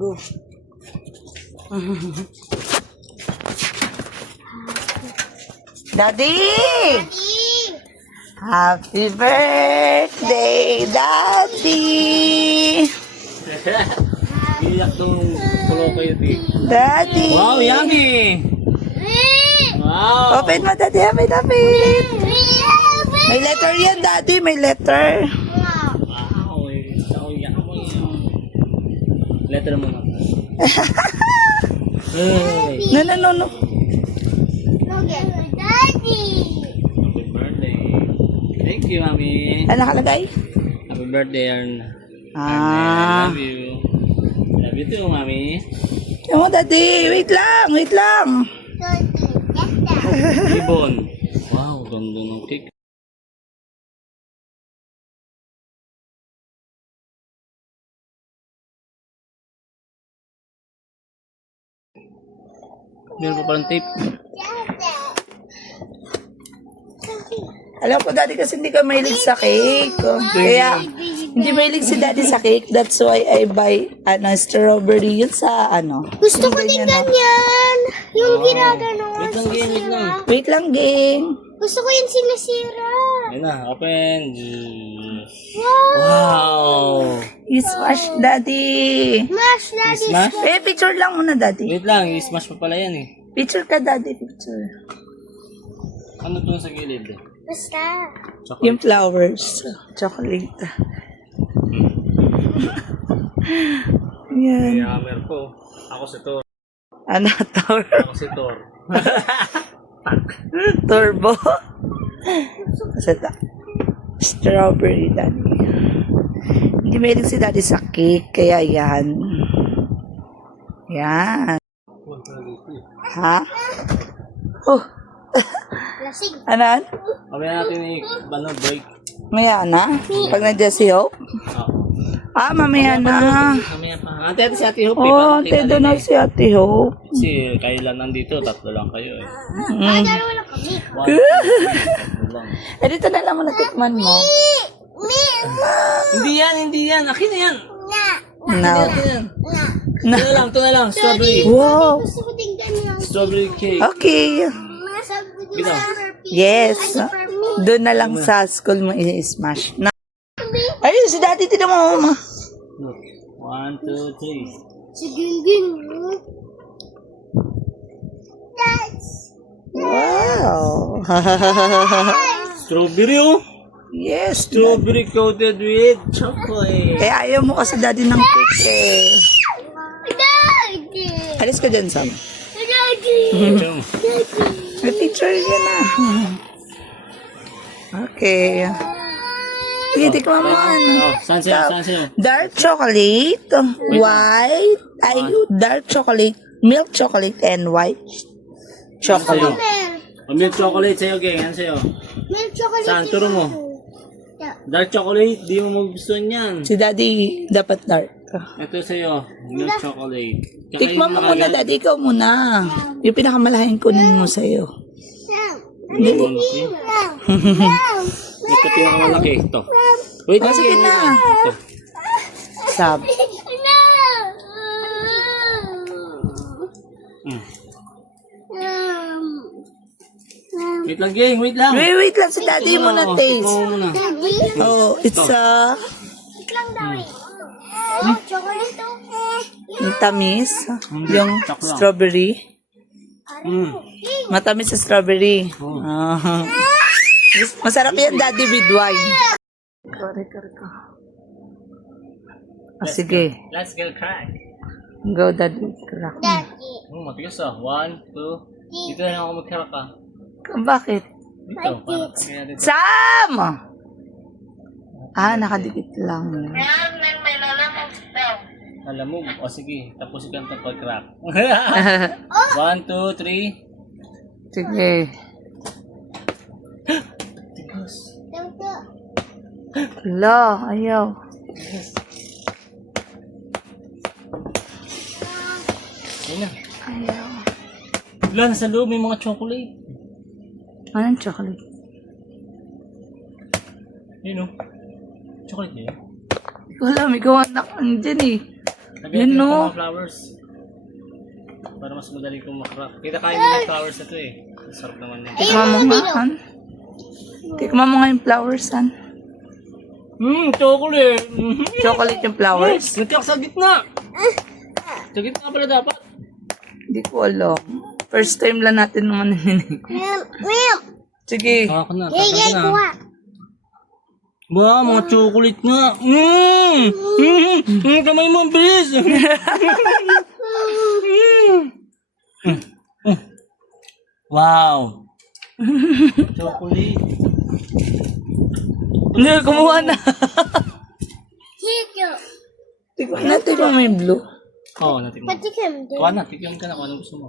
Go. Daddy! Happy birthday, Daddy! Iyak tong kulo kayo, di. Daddy! Wow, yummy! Wow! Open mo, Daddy. Open. May letter yan, Daddy. May letter. Wow! Iyak mo yun. Letter mo na. Hey! No. Happy birthday. Thank you, Mami. Ano nakalagay? Happy birthday, Arn. Ah. I love you. Love you too, Mami. Yung Daddy. Wait lang. Ibon. Wow, ganda ng cake. Meron pa parang tape. Alam ko, Daddy, kasi hindi ka mahilig sa cake. Kaya, hindi mahilig si Daddy sa cake. That's why I buy, strawberry. Yun sa, Gusto ko din ganyan. Yung ginaganon. Wait lang, game. Wait lang. Wait lang, gang. Gusto ko yung sinasira. Ayun na, open. Wow. Wow! I-smash, Daddy. Smash, Daddy. Smash? Picture lang muna, Daddy. Wait lang, i-smash pa pala yan eh. Picture ka, Daddy. Picture. Ano to sa gilid? Basta. Yung Chocolate. flowers. Chocolate. Yan. Hammer ko. Ako si Thor. Ano, Thor? Ako si Thor. Turbo. Kasi strawberry, Daddy. Hindi mahilig si Daddy sa cake, kaya yan. Yan. Ha? Oh, Lasig. anan? Mamaya natin break. Maya na? Pag nandiyan si Hope? Oo. Mamaya na. Mamaya pa. Ate si Ate Hope. Oh, ate doon na si Ate Hope. Kasi kayo lang nandito, tatlo lang kayo eh. Dalawa lang kami. One, two, three, tatlo lang. Eh, dito na lang mo natikman mo. Hindi yan. Akin na yan. No. Akin yan. Ito na lang. Strawberry. Wow. Gusto ko din ganyan. Strawberry cake. Okay. Sabi ko Bitaw. Yes. Doon na lang sa school mo i-smash. Na. Ayun, si Daddy, tinan mo. Look. 1, 2, 3. Si Gingging. Wow. Strawberry oh. Yes. Strawberry coated with chocolate. Eh, ayaw mo kasi Daddy ng cake eh. Daddy. Alis ka dyan, Sam. Daddy. May picture yan na. Okay. Sige, tikman mo ano. Oh, saan sa'yo? Dark chocolate, white, dark chocolate, milk chocolate, and white chocolate. Oh, milk chocolate sa'yo, gang. Yan sa'yo. Milk chocolate. Saan? Turo mo. Dark chocolate, di mo magustuhan yan. Si Daddy dapat dark. Ito sa'yo, milk chocolate. Tikman mo muna, Daddy. Ikaw muna. Yung pinakamalaking kunin mo sa'yo. Ito pinakamalaki. Ito. Wait, Oh, sige na. Ito. Sab. Wait lang, gang. Wait lang. Wait lang. Si Daddy mo na taste. Ito muna. Oh, it's Chocolate to. yung tamis. Yung strawberry. Matamis sa strawberry. Ah. Masarap yan, Daddy, with wine. Correct. Sige. Let's go crack. Go, Daddy. Crack. Daddy. Matigas ah. 1, 2. Dito na lang ako mag-crack ah. Bakit? Dito. Para kaya natin. Sam! Nakadikit lang. Alam mo. O sige. Tapos ka na pag-crack. 1, 2, 3. Sige. Hala, ayaw. Ayun na. Ayaw. Wala, nasa loob may mga chocolate. Anong chocolate? Yun o. Chocolate yun. Wala, may gawa na kang dyan eh. Lagyan Yun, natin no? ng mga flowers. Para mas madali kong makrap. Kita kain din yung flowers na to eh. Sarap naman yun. Tikman mo nga, Han. Tikman mo nga yung flowers, Han. Chocolate! Chocolate yung flowers. Nagkak sa gitna! Sa gitna pala dapat. Hindi ko alam. First time lang natin naman naninig. Sige. Ako na, Sige, kuha. Ba, mga chocolate nga. Kamay mo, ang bilis. Wow. Chocolate. Hindi, kumuha na. Sige. Tikman natin kung may blue. Oo, natin mo. Patikim din. Kuha na, tigyan ka na kung anong gusto mo.